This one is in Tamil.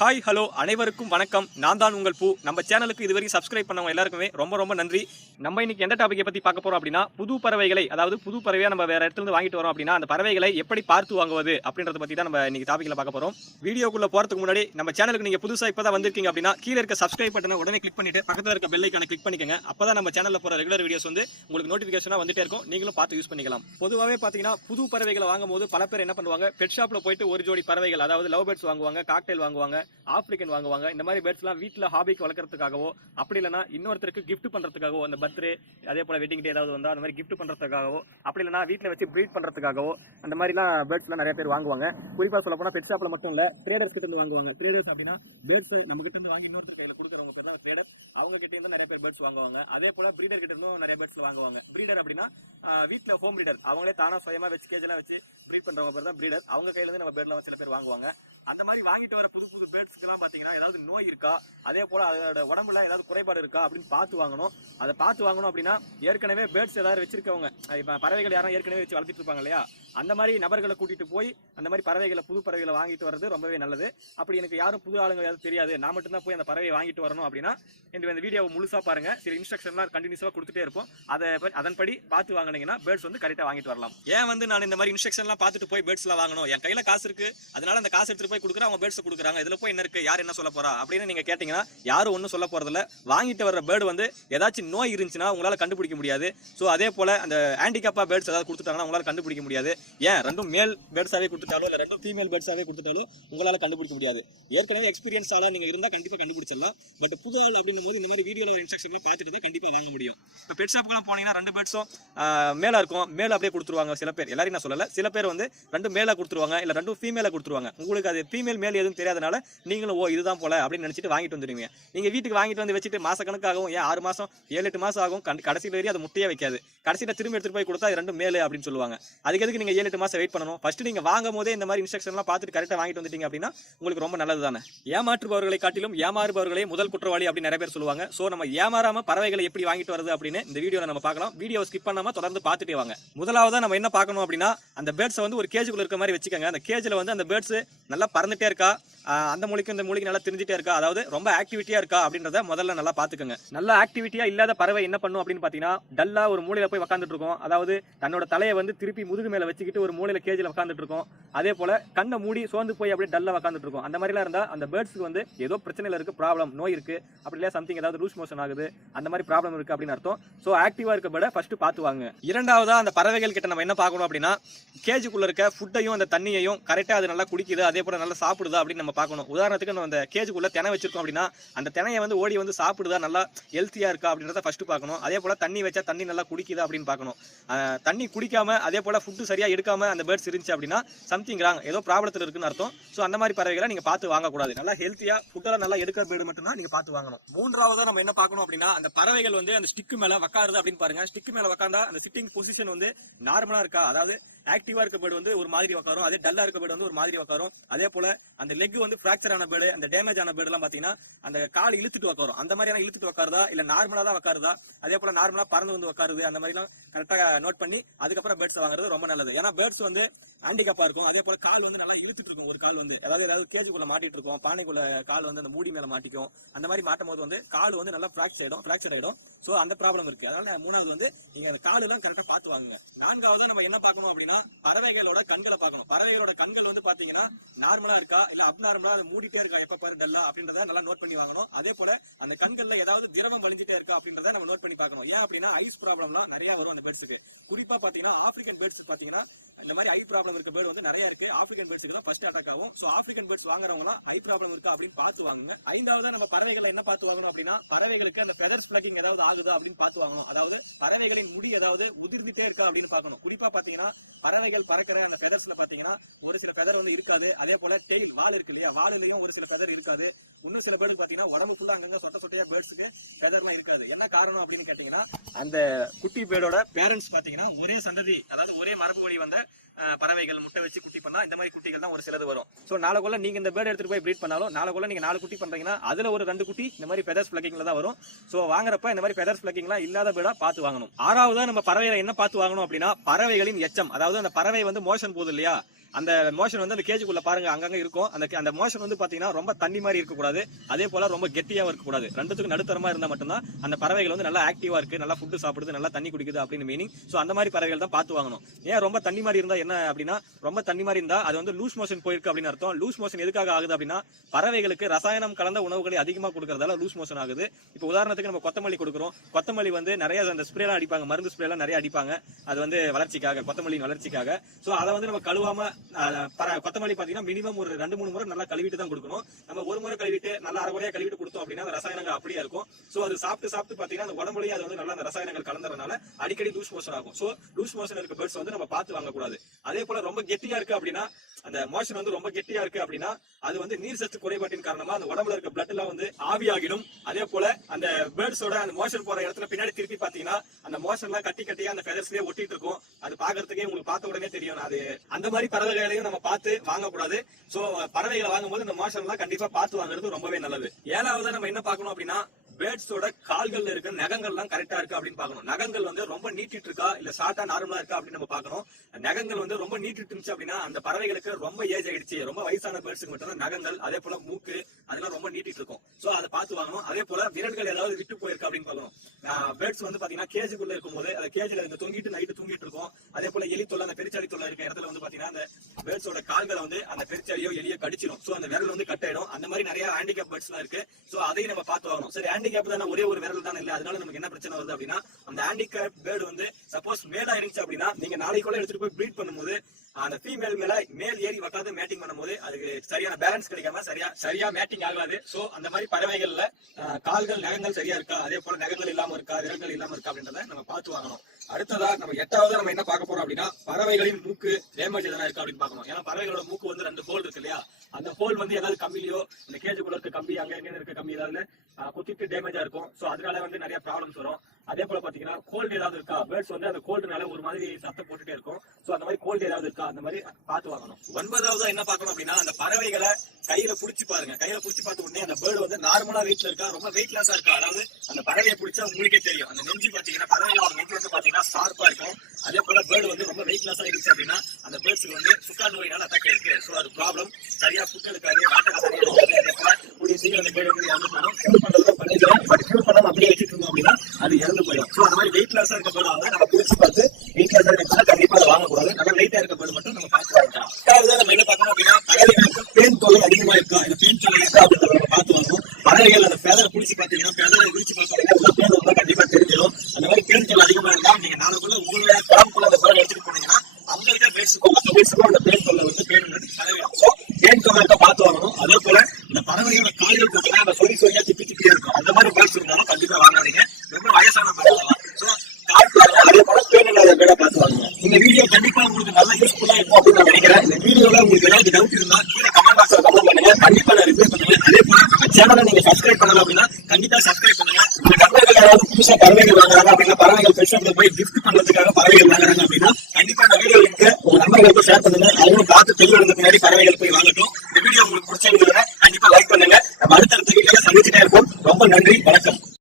ஹாய் ஹலோ அனைவருக்கும் வணக்கம். நான் தான் உங்கள் பூ. நம்ம சேனலுக்கு இதுவரைக்கும் சப்ஸ்கிரைப் பண்ணவங்க எல்லாருக்குமே ரொம்ப ரொம்ப நன்றி. நம்ம இன்னைக்கு எந்த டாபிக்கை பற்றி பார்க்க போகிறோம் அப்படின்னா புது பறவைகளை அதாவது புது பறவையாக நம்ம வேறு இடத்துலருந்து வாங்கிட்டு வரோம் அப்படின்னா அந்த பறவைகளை எப்படி பார்த்து வாங்குவது அப்படின்றத பற்றி தான் நம்ம இன்னைக்கு டாப்பிக்கில் பார்க்க போகிறோம் வீடியோக்குள்ளே போகிறதுக்கு முன்னாடி நம்ம சேனலுக்கு நீங்கள் புதுசாக இப்போ தான் வந்திருக்கீங்க அப்படின்னா கீழே இருக்க சப்ஸ்கிரைப் பட்டனை உடனே கிளிக் பண்ணிட்டு பக்கத்தில் இருக்க பெல்லைக்கான கிளிக் பண்ணிக்கங்க. அப்பதான் நம்ம சேனலில் போகிற ரெகுலர் வீடியோஸ் வந்து உங்களுக்கு நோட்டிஃபிகேஷனாக வந்துட்டே இருக்கும். நீங்களும் பார்த்து யூஸ் பண்ணிக்கலாம். பொதுவாகவே பார்த்தீங்கன்னா புது பறவைகளை வாங்கும்போது பல பேர் என்ன பண்ணுவாங்க பெட் ஷாப்பில் போயிட்டு ஒரு ஜோடி பறவைகள் அதாவது லவ் பேர்ட்ஸ் வாங்குவாங்க காக்டெயில் வாங்குவாங்க ஆப்பிரிக்கன் வாங்குவாங்க. இந்த மாதிரி பேர்ட்ஸ்லாம் வீட்டில் ஹாபிக்கு வளர்க்கறதுக்காகவோ அப்படி இல்லைனா இன்னொருத்தருக்கு கிஃப்ட் பண்றதுக்காகவோ அந்த பர்த்டே அதே போல வெட்டிங் டே ஏதாவது வந்தா அந்த மாதிரி கிஃப்ட் பண்றதுக்காகவோ அப்படி இல்லைனா வீட்டில் வச்சு ப்ரீட் பண்றதுக்காகவோ அந்த மாதிரிலாம் பேர்ட்ஸ்லாம் நிறைய பேர் வாங்குவாங்க. குறிப்பா சொல்ல போனா பெட் ஷாப்ல மட்டும் இல்ல ட்ரேடர்ஸ் கிட்ட வாங்குவாங்க. ட்ரேடர்ஸ் அப்படின்னா பேர்ட்ஸ் நம்ம கிட்ட இருந்து வாங்கி இன்னொருத்தர் கையில கொடுக்குறவங்க தான் ட்ரேடர் அவங்க கிட்ட இருந்து நிறைய பேர் பேர்ட்ஸ் வாங்குவாங்க. அதே போல பிரீடர் கிட்ட இருந்தும் நிறைய பேர்ட்ஸ் வாங்குவாங்க. பிரீடர் அப்படின்னா ஆஹ் ஹோம் பிரீடர் அவங்களே தானா சுயமா வச்சு கேஜ் எல்லாம் வச்சு ப்ரீட் பண்றவங்க பேர் தான் பிரீடர் அவங்க கையில இருந்து நம்ம பேர்லாம் சில பேர் வாங்குவாங்க. அந்த மாதிரி வாங்கிட்டு வர புது புது பேர்ட்ஸ்க்கு பார்த்தீங்கன்னா ஏதாவது நோய் இருக்கா? அதே போல் அதோட உடம்புல ஏதாவது குறைபாடு இருக்கா அப்படின்னு பார்த்து வாங்கணும். அதை பார்த்து வாங்கணும் அப்படின்னா ஏற்கனவே பேர்ட்ஸ் ஏதாவது வச்சிருக்கவங்க. இப்போ பறவைகள் யாரும் ஏற்கனவே வச்சு வளர்த்திட்டு இருப்பாங்க இல்லையா? அந்த மாதிரி நபர்களை கூட்டிட்டு போய் அந்த மாதிரி பறவைகளை புது பறவைகளை வாங்கிட்டு வர்றது ரொம்பவே நல்லது. அப்படி எனக்கு யாரும் புது ஆளுங்க யாரும் தெரியாது. நான் மட்டும் தான் போய் அந்த பறவையை வாங்கிட்டு வரணும் அப்படின்னா இந்த இந்த வீடியோவை முழுசா பாருங்க. சில இன்ஸ்ட்ரக்ஷன்லாம் கண்டினியூஸாக கொடுத்துட்டே இருப்போம். அதை அதன்படி பார்த்து வாங்கினீங்கன்னா பேர்ட்ஸ் வந்து கரெக்டாக வாங்கிட்டு வரலாம். ஏன் வந்து நான் இந்த மாதிரி இன்ஸ்ட்ரக்ஷன்லாம் பார்த்துட்டு போய் பேர்ட்ஸ்லாம் வாங்கணும்? என் கையில் காசு இருக்கு. அதனால அந்த காசு எடுத்துட்டு போய் கொடுக்குறேன் அவங்க பேர்ட்ஸ் கொடுக்குறாங்க. இதுல போய் என்ன இருக்கு? யார் என்ன சொல்ல போறா? அப்படின்னு நீங்க கேட்டீங்கன்னா யாரும் ஒன்றும் சொல்ல போறதில்ல. வாங்கிட்டு வர்ற பேர்டு வந்து ஏதாச்சும் நோய் இருந்துச்சுன்னா உங்களால கண்டுபிடிக்க முடியாது. ஸோ அதே போல அந்த ஹேண்டிகேப்பா பேர்ட்ஸ் ஏதாவது கொடுத்துட்டாங்கன்னா உங்களால கண்டுபிடிக்க முடியாது. ஏன்? ரெண்டும் மேல் பேர்ட்ஸாகவே கொடுத்துட்டாலோ இல்லை ரெண்டும் ஃபீமேல் பேர்ட்ஸாகவே கொடுத்துட்டாலோ உங்களால் கண்டுபிடிக்க முடியாது. ஏற்கனவே எக்ஸ்பீரியன்ஸ் ஆளா நீங்கள் இருந்தால் கண்டிப்பாக கண்டுபிடிச்சிடலாம். பட் புது ஆள் அப்படின்னும் போது இந்த மாதிரி வீடியோவில் இன்ஸ்ட்ரக்ஷன் பார்த்துட்டு தான் கண்டிப்பாக வாங்க முடியும். இப்போ பெட் ஷாப்புக்குலாம் போனீங்கன்னா ரெண்டு பேர்ட்ஸும் மேலே இருக்கும். மேலே அப்படியே கொடுத்துருவாங்க சில பேர். எல்லாரையும் நான் சொல்லலை. சில பேர் வந்து ரெண்டும் மேல கொடுத்துருவாங்க இல்லை ரெண்டும் ஃபீமேல கொடுத்துருவாங்க. உங்களுக்கு அது ஃபீமேல் மேல் எதுவும் தெரியாதனால நீங்களும் ஓ இதுதான் போல அப்படின்னு நினச்சிட்டு வாங்கிட்டு வந்துடுவீங்க. நீங்கள் வீட்டுக்கு வாங்கிட்டு வந்து வச்சுட்டு மாச ஏன் ஆறு மாதம் ஏழு எட்டு மாதம் ஆகும் கண்ட- கடைசியில் வரையும் அது முட்டையே வைக்காது. கடைசியில் திரும்பி எடுத்துகிட்டு போய் கொடுத்தா ரெண்டு ரெண்டும் அப்படின்னு சொல்லுவாங்க. அதுக்கு எதுக்கு நீங்கள் ஏழு எட்டு மாதம் வெயிட் பண்ணணும்? ஃபஸ்ட்டு நீங்கள் வாங்கும் போதே இந்த மாதிரி இன்ஸ்ட்ரக்ஷன்லாம் பார்த்துட்டு கரெக்டாக வாங்கிட்டு வந்துட்டீங்க அப்படின்னா உங்களுக்கு ரொம்ப நல்லது தானே? ஏமாற்றுபவர்களை காட்டிலும் ஏமாறுபவர்களே முதல் குற்றவாளி அப்படின்னு நிறைய பேர் சொல்லுவாங்க. ஸோ நம்ம ஏமாறாம பறவைகளை எப்படி வாங்கிட்டு வருது அப்படின்னு இந்த வீடியோவில் நம்ம பார்க்கலாம். வீடியோ ஸ்கிப் பண்ணாமல் தொடர்ந்து பார்த்துட்டே வாங்க. முதலாவதா நம்ம என்ன பார்க்கணும் அப்படின்னா அந்த பேர்ட்ஸை வந்து ஒரு கேஜுக்குள்ளே இருக்க மாதிரி வச்சுக்கோங்க. அந்த கேஜில் வந்து அந்த பேர்ட்ஸு நல்லா பறந்துட்டே இருக்கா. அந்த மொழிக்கும் இந்த மொழிக்கு நல்லா தெரிஞ்சுட்டே இருக்கா? அதாவது ரொம்ப ஆக்டிவிட்டியா இருக்கா? அப்படின்றத முதல்ல நல்லா பாத்துக்கோங்க நல்லா ஆக்டிவிட்டியா இல்லாத பறவை என்ன பண்ணும் அப்படின்னு பாத்தீங்கன்னா டல்லா ஒரு மூலையில போய் உட்காந்துட்டு இருக்கும். அதாவது தன்னோட தலையை வந்து திருப்பி முதுகு மேல வச்சுக்கிட்டு ஒரு மூலையில கேஜில் உட்காந்துட்டு இருக்கும். அதே போல கண்ணை மூடி சோர்ந்து போய் அப்படியே டல்லா உட்காந்துட்டு இருக்கும். அந்த மாதிரிலாம் இருந்தா அந்த பேர்ட்ஸ்க்கு வந்து ஏதோ பிரச்சனையில இருக்கு ப்ராப்ளம் நோய் இருக்கு. அப்படி இல்லையா சம்திங் ஏதாவது லூஸ் மோஷன் ஆகுது. அந்த மாதிரி ப்ராப்ளம் இருக்கு அப்படின்னு அர்த்தம். ஸோ ஆக்டிவா இருக்க விட ஃபர்ஸ்ட் பார்த்து வாங்க இரண்டாவதா அந்த பறவைகள் கிட்ட நம்ம என்ன பார்க்கணும் அப்படின்னா கேஜுக்குள்ள இருக்க ஃபுட்டையும் அந்த தண்ணியையும் கரெக்டா அது நல்லா குடிக்குது அதே போல நல்லா சாப்பிடுதா அப்படின்னு நம்ம பார்க்கணும். உதாரணத்துக்கு நம்ம அந்த கேஜுக்குள்ள தினை வச்சிருக்கோம் அப்படின்னா அந்த தினையை வந்து ஓடி வந்து சாப்பிடுதா நல்லா ஹெல்த்தியாக இருக்கா அப்படின்றத ஃபஸ்ட்டு பார்க்கணும். அதே போல் தண்ணி வச்சா தண்ணி நல்லா குடிக்குதா அப்படின்னு பார்க்கணும். தண்ணி குடிக்காம அதே போல் ஃபுட்டு சரியாக எடுக்காமல் அந்த பேர்ட்ஸ் இருந்துச்சு அப்படின்னா சம்திங் ராங் ஏதோ ப்ராப்ளத்தில் இருக்குன்னு அர்த்தம். ஸோ அந்த மாதிரி பறவைகளை நீங்கள் பார்த்து வாங்கக்கூடாது. நல்லா ஹெல்த்தியாக ஃபுட்டெல்லாம் நல்லா எடுக்கிற பேர்டு மட்டும்தான் நீங்கள் பார்த்து வாங்கணும். மூன்றாவதாக நம்ம என்ன பார்க்கணும் அப்படின்னா அந்த பறவைகள் வந்து அந்த ஸ்டிக்கு மேலே உட்காருது அப்படின்னு பாருங்க. ஸ்டிக்கு மேலே உட்காந்தா அந்த சிட்டிங் பொசிஷன் வந்து நார்மலாக இருக்கா? அதாவது ஆக்டிவா இருக்க பேர்டு வந்து ஒரு மாதிரி உட்காரும் அதே டல்லா இருக்க பேர்டு வந்து ஒரு மாதிரி உட்காரும் அதே போல அந்த லெக் வந்து ஃபிராக்சர் ஆன பேர்டு அந்த டேமேஜ் ஆன பேர்டு எல்லாம் பாத்தீங்கன்னா அந்த கால் இழுத்துட்டு உட்காரும் அந்த மாதிரியான இழுத்துட்டு உட்காருதா இல்ல நார்மலா தான் உட்காருதா அதே போல நார்மலா பறந்து வந்து உட்காருது அந்த மாதிரி எல்லாம் கரெக்டா நோட் பண்ணி அதுக்கப்புறம் பேர்ட்ஸ் வாங்குறது ரொம்ப நல்லது. ஏன்னா பேர்ட்ஸ் வந்து ஹேண்டிகப்பா இருக்கும். அதே போல கால் வந்து நல்லா இழுத்துட்டு இருக்கும். ஒரு கால் வந்து. அதாவது ஏதாவது கேஜுக்குள்ள மாட்டிட்டு இருக்கும். பானைக்குள்ள கால் வந்து அந்த மூடி மேல மாட்டிக்கும். அந்த மாதிரி மாட்டும் போது வந்து கால் வந்து நல்லா ஃபிராக்சர் ஆயிடும். ஃபிராக்சர் ஆயிடும். சோ அந்த ப்ராப்ளம் இருக்கு. அதனால மூணாவது வந்து நீங்க அந்த கால் எல்லாம் கரெக்டா பார்த்து வாங்குங்க. நான்காவது நம்ம என்ன பார்க்கணும் அப்படின்னா பறவைகளோட கண்களை பார்க்கணும். பறவைகளோட கண்கள் வந்து பாத்தீங்கன்னா நார்மலா இருக்கா? இல்ல அப்நார்மலா அது மூடிட்டே இருக்கா? எப்ப பாரு டல்லா அப்படின்றத நல்லா நோட் பண்ணி வாங்கணும் அதே போல அந்த கண்கள்ல ஏதாவது திரவம் வலிஞ்சிட்டே இருக்கா அப்படின்றத நம்ம நோட் பண்ணி பார்க்கணும். ஏன் அப்படின்னா ஐஸ் ப்ராப்ளம்லாம் நிறைய வரும் அந்த பேர்ட்ஸுக்கு குறிப்பா பாத்தீங்கன்னா ஆப்பிரிக்கன் பேர்ட்ஸ் பாத்தீங்கன்னா இந்த மாதிரி ஐ ப்ராப்ளம் இருக்க பேர்டு வந்து நிறைய இருக்கு. ஆப்பிரிக்கன் பேர்ட்ஸ் எல்லாம் ஃபர்ஸ்ட் அட்டாக் ஆகும். சோ ஆப்பிரிக்கன் பேர்ட்ஸ் வாங்குறவங்க ஐ ப்ராப்ளம் இருக்கா அப்படின்னு பார்த்து வாங்குங்க. ஐந்தாவது நம்ம பறவைகளை என்ன பார்த்து வாங்கணும் அப்படின்னா பறவைகளுக்கு அந்த ஃபெதர்ஸ் பிளக்கிங் ஏதாவது ஆகுதா அப்படின்னு பார்த்து வாங்கணும். அதாவது பறவைகளின் முடி ஏதாவது உதிர்ந்துட்டே இருக்கா அப்படின்னு பார்க்கணும். குறிப்பா பாத்தீங்கன்னா பறவைகள் பறக்கிற அந்த ஃபெதர்ஸ்ல பாத்தீங்கன்னா ஒரு சில ஃபெதர் வந்து இருக்காது. அதே போல டெயில் வால் இருக்கு இல்லையா? வாலிலையும் ஒரு சில ஃபெதர் இருக்காது. இன்னும் சில பேருக்கு பாத்தீங்கன்னா உடம்பு தான் அங்கங்க சொட்ட சொட்டையா பேர்ட்ஸுக்கு ஃபெதர்லாம் இருக்காது. என்ன காரணம் அப்படின்னு கேட்டீங்கன்னா அந்த குட்டி பேர்டோட பேரண்ட்ஸ் பாத்தீங்கன்னா ஒரே சந்ததி அதாவது ஒரே மரபு வழி வந்த பறவைகள் முட்டை வச்சு குட்டி பண்ணா இந்த மாதிரி குட்டிகள் தான் ஒரு சிலது வரும். ஸோ நாளைக்குள்ள நீங்க இந்த பேர்டு எடுத்துட்டு போய் ப்ரீட் பண்ணாலும் நாளைக்குள்ள நீங்க நாலு குட்டி பண்றீங்கன்னா அதுல ஒரு ரெண்டு குட்டி இந்த மாதிரி ஃபெதர்ஸ் பிளக்கிங்ல தான் வரும். ஸோ வாங்குறப்ப இந்த மாதிரி ஃபெதர்ஸ் பிளக்கிங்லாம் இல்லாத பேர்டா பார்த்து வாங்கணும். ஆறாவதா நம்ம பறவைகளை என்ன பார்த்து வாங்கணும் அப்படின்னா பறவைகளின் எச்சம். அதாவது அந்த பறவை வந்து மோஷன் போகுது இல்லையா? அந்த மோஷன் வந்து அந்த கேஜுக்குள்ள பாருங்க அங்கங்க இருக்கும். அந்த அந்த மோஷன் வந்து பாத்தீங்கன்னா ரொம்ப தண்ணி மாதிரி இருக்கக்கூடாது. அதே போல ரொம்ப கெட்டியாவும் இருக்கக்கூடாது. ரெண்டுத்துக்கும் நடுத்தரமா இருந்தா மட்டும்தான் அந்த பறவைகள் வந்து நல்லா ஆக்டிவா இருக்கு நல்லா ஃபுட்டு சாப்பிடுது நல்லா தண்ணி குடிக்குது அப்படின்னு மீனிங் ஸோ அந்த மாதிரி பறவைகள் தான் பார்த்து வாங்கணும். ஏன் ரொம்ப தண்ணி மாதிரி இருந்தா என்ன அப்படின்னா ரொம்ப தண்ணி மாதிரி இருந்தா அது வந்து லூஸ் மோஷன் போயிருக்கு அப்படின்னு அர்த்தம். லூஸ் மோஷன் எதுக்காக ஆகுது அப்படின்னா பறவைகளுக்கு ரசாயனம் கலந்த உணவுகளை அதிகமாக கொடுக்கறதால லூஸ் மோஷன் ஆகுது. இப்போ உதாரணத்துக்கு நம்ம கொத்தமல்லி கொடுக்குறோம். கொத்தமல்லி வந்து நிறைய அந்த ஸ்ப்ரேலாம் அடிப்பாங்க. மருந்து ஸ்ப்ரேலாம் நிறைய அடிப்பாங்க. அது வந்து வளர்ச்சிக்காக கொத்தமல்லியின் வளர்ச்சிக்காக. ஸோ அதை வந்து நம்ம கழுவாம கொத்தமல்லி பாத்தீங்கன்னா மினிமம் ஒரு ரெண்டு மூணு முறை நல்லா கழுவிட்டு தான் கொடுக்கணும். நம்ம ஒரு முறை கழுவிட்டு நல்லா அரைகுறையா கழுவிட்டு கொடுத்தோம் அப்படின்னா அந்த ரசாயனங்கள் அப்படியே இருக்கும். சோ அது சாப்பிட்டு சாப்பிட்டு பாத்தீங்கன்னா அந்த உடம்புலயே அது வந்து நல்லா அந்த ரசாயனங்கள் கலந்துறதுனால அடிக்கடி லூஸ் மோஷன் ஆகும். சோ லூஸ் மோஷன் இருக்க பேர்ட்ஸ் வந்து நம்ம பார்த்து வாங்கக்கூடாது. அதே போல ரொம்ப கெட்டியா இருக்கு அப்படின்னா அந்த மோஷன் வந்து ரொம்ப கெட்டியா இருக்கு அப்படின்னா அது வந்து நீர் சத்து குறைபாட்டின் காரணமா அந்த உடம்புல இருக்க பிளட் எல்லாம் வந்து ஆவியாகிடும். அதே போல அந்த பேர்ட்ஸோட அந்த மோஷன் போற இடத்துல பின்னாடி திருப்பி பாத்தீங்கன்னா அந்த மோஷன் எல்லாம் கட்டி கட்டியா அந்த ஃபெதர்ஸ்லயே ஒட்டிட்டு இருக்கும். அது பாக்குறதுக்கே உங்களுக்கு பார்த்த உடனே தெரியும். அது அந்த மாதிரி பறவைகளையும் நம்ம பார்த்து வாங்கக்கூடாது. சோ பறவைகளை வாங்கும்போது இந்த மோஷன் எல்லாம் கண்டிப்பா பார்த்து வாங்குறது ரொம்பவே நல்லது. ஏழாவது நம்ம என்ன பார்க்கணும் அப்படின்னா பேர்ட்ஸோட கால்கள்ல இருக்க நகங்கள்லாம் கரெக்டா இருக்கு அப்படின்னு பாக்கணும் நகங்கள் வந்து ரொம்ப நீட்டிட்டு இருக்கா? இல்ல ஷார்ட்டா நார்மலா இருக்கா அப்படின்னு நம்ம பாக்கணும் நகங்கள் வந்து ரொம்ப நீட்டிட்டு இருந்துச்சு அப்படின்னா அந்த பறவைகளுக்கு ரொம்ப ஏஜ் ஆயிடுச்சு. ரொம்ப வயசான பேர்ட்ஸுக்கு மட்டும் தான் நகங்கள் அதே போல மூக்கு அதெல்லாம் ரொம்ப நீட்டிட்டு இருக்கும். சோ அதை பார்த்து வாங்கணும். அதே போல விரல்கள் ஏதாவது விட்டு போயிருக்கு அப்படின்னு பாக்கணும் பேர்ட்ஸ் வந்து பாத்தீங்கன்னா கேஜுக்குள்ள இருக்கும்போது அந்த கேஜ்ல இருந்து தொங்கிட்டு நைட்டு தூங்கிட்டு இருக்கும். அதே போல எலி தொல்லை அந்த பெருச்சாடி தொல்லை இருக்க இடத்துல வந்து பாத்தீங்கன்னா அந்த பேர்ட்ஸோட கால்களை வந்து அந்த பெருச்சாடியோ எலியோ கடிச்சிடும் சோ அந்த விரல் வந்து கட் ஆயிடும். அந்த மாதிரி நிறைய ஹேண்டிகேப் பேர்ட்ஸ் எல்லாம் இருக்கு. சோ அதையும் நம்ம பார்த்து வாங்கணும். சரி ஹேண்டிகேப் தானே? ஒரே ஒரு விரல் தானே இல்ல. அதனால நமக்கு என்ன பிரச்சனை வருது அப்படின்னா அந்த ஹேண்டிகேப் பேர்டு வந்து சப்போஸ் மேலா இருந்துச்சு அப்படின்னா நீங்க நாளைக்குள்ள எடுத்துட்டு போய் ப்ரீட் பண்ணும்போது அந்த ஃபீமேல் மேல மேல் ஏறி உட்காந்து மேட்டிங் பண்ணும்போது அதுக்கு சரியான பேலன்ஸ் கிடைக்காம சரியா சரியா மேட்டிங் ஆகாது. சோ அந்த மாதிரி பறவைகள்ல கால்கள் நகங்கள் சரியா இருக்கா? அதே போல நகங்கள் இல்லாம இருக்கா? விரல்கள் இல்லாம இருக்கா அப்படின்றத நம்ம பார்த்து வாங்கணும். அடுத்ததா நம்ம எட்டாவது நம்ம என்ன பார்க்க போறோம் அப்படின்னா பறவைகளின் மூக்கு டேமேஜ் எதனா இருக்கா அப்படின்னு பார்க்கணும். ஏன்னா பறவைகளோட மூக்கு வந்து ரெண்டு ஹோல் இருக்கு இல்லையா? அந்த ஹோல் வந்து ஏதாவது கம்மிலையோ இந்த கேஜுக்குள்ள இருக்க கம்பி அங்க எங்க இருக்க கம்பி ஏதாவது குத்திட்டு டேமேஜா இருக்கும். சோ அதனால வந்து நிறைய ப்ராப்ளம்ஸ் வரும். அதே போல பாத்தீங்கன்னா கோல்டு ஏதாவது இருக்கா? பேர்ட்ஸ் வந்து அந்த கோல்டுனால ஒரு மாதிரி சத்தம் போட்டுட்டே இருக்கும். சோ அந்த மாதிரி கோல்டு ஏதாவது இருக்கா? அந்த மாதிரி பார்த்து வாங்கணும். ஒன்பதாவது என்ன பார்க்கணும் அப்படின்னா அந்த பறவைகளை கையில புடிச்சு பாருங்க. கையில புடிச்சு பார்த்த உடனே அந்த பேர்டு வந்து நார்மலா வெயிட்ல இருக்கா? ரொம்ப வெயிட்லெஸ்ஸா இருக்கா? அதாவது அந்த பறவையை பிடிச்சா உங்களுக்கே தெரியும். அந்த நெஞ்சு பாத்தீங்கன்னா பறவைகளோட நெஞ்சு வந்து பாத்தீங்கன்னா ஷார்ப்பா இருக்கும். அதே போல பேர்டு வந்து ரொம்ப வெயிட்லெஸ்ஸா இருந்துச்சு அப்படின்னா அந்த பேர்ட்ஸ்க்கு வந்து சுக்கா நோயினால அட்டாக் இருக்கு. சோ அது ப்ராப்ளம் சரியா ஃபுட் எடுக்காது வாட்டர் சரியா எடுக்காது அதே போல கூடிய சீக்கிரம் அந்த பேர்டு வந்து இறந்து போகணும் கியூர் பண்றதும் பண்ணிக்கலாம் பட் கியூர் பண்ணாம அப்படியே வச்சுட்டு இருந்தோம் அப்படின்னா அது இறந்து போயிடும். சோ அந்த மாதிரி வெயிட்லெஸ்ஸா இருக்க பேர்டு வந்து நம்ம பிடிச்சி பார்த்து வெயிட்லெஸ்ஸா இருக்க கண்டிப்பா அதை வாங்கக்கூடாது நம்ம வெயிட்டா இருக்க பேர்டு மட்டும் நம்ம பார்த்து வாங்கிக்கலாம் ரெண்டாவது நம்ம என்ன பார்க்கணும் அப்படின்னா பறவைகளுக்கு பேன் தொல்லை அதிகமா இருக்கா இந்த பேன் தொல்லை இருக்கா அப்படின்றத நம்ம பார்த்து வாங்கணும் பறவைகள் அந்த பாத்தீங்கன்னா பேதரை பார்த்தீங்கன்னா வந்து கண்டிப்பா தெரிஞ்சிடும். அந்த மாதிரி பேன் தொல்லை அதிகமா இருந்தா நீங்க நாளைக்குள்ள உங்களோட ஃபார்முக்குள்ள அந்த பேரை எடுத்துட்டு போனீங்கன்னா அங்க இருக்க பேட்ஸுக்கும் மற்ற பேட்ஸுக்கும் அந்த பேன் வந்து பேன் பறவைகள் பேன் இருக்க பார்த்து வாங்கணும் அதே போல இந்த பறவையோட கால்கள் பார்த்தீங்கன்னா அந்த சொறி சொறியா திப்பி திப்பியா இருக்கும். அந்த மாதிரி பேர்ஸ் இருந்தாலும் கண்டிப்பா வாங்காதீங்க. ரொம்ப வயசான பேட்ஸ் ஸோ அதே போல பேன் இல்லாத பேரை பார்த்து வாங்குங்க. இந்த வீடியோ கண்டிப்பா உங்களுக்கு நல்ல யூஸ்ஃபுல்லா இருக்கும் அப்படின்னு நான் நினைக்கிறேன். இந்த வீடியோல உங்களுக்கு ஏதாவது டவுட் இருந்தா கண்டிப்பா சப்ஸ்கிரைப் பண்ணுங்க. உங்க நண்பர்கள் யாராவது புதுசா பறவைகள் வாங்குறாங்க அப்படின்னா பறவைகள் பெருசாக போய் கிஃப்ட் பண்றதுக்காக பறவைகள் வாங்குறாங்க அப்படின்னா கண்டிப்பா இந்த வீடியோ லிங்க் உங்க நண்பர்களுக்கு ஷேர் பண்ணுங்க. அவங்களும் பார்த்து தெளிவெடுக்க முன்னாடி பறவைகள் போய் வாங்கட்டும். இந்த வீடியோ உங்களுக்கு பிடிச்சிருந்ததுன்னா கண்டிப்பா லைக் பண்ணுங்க. நம்ம அடுத்தடுத்த வீடியோல சந்திச்சுட்டே இருப்போம். ரொம்ப நன்றி. வணக்கம்.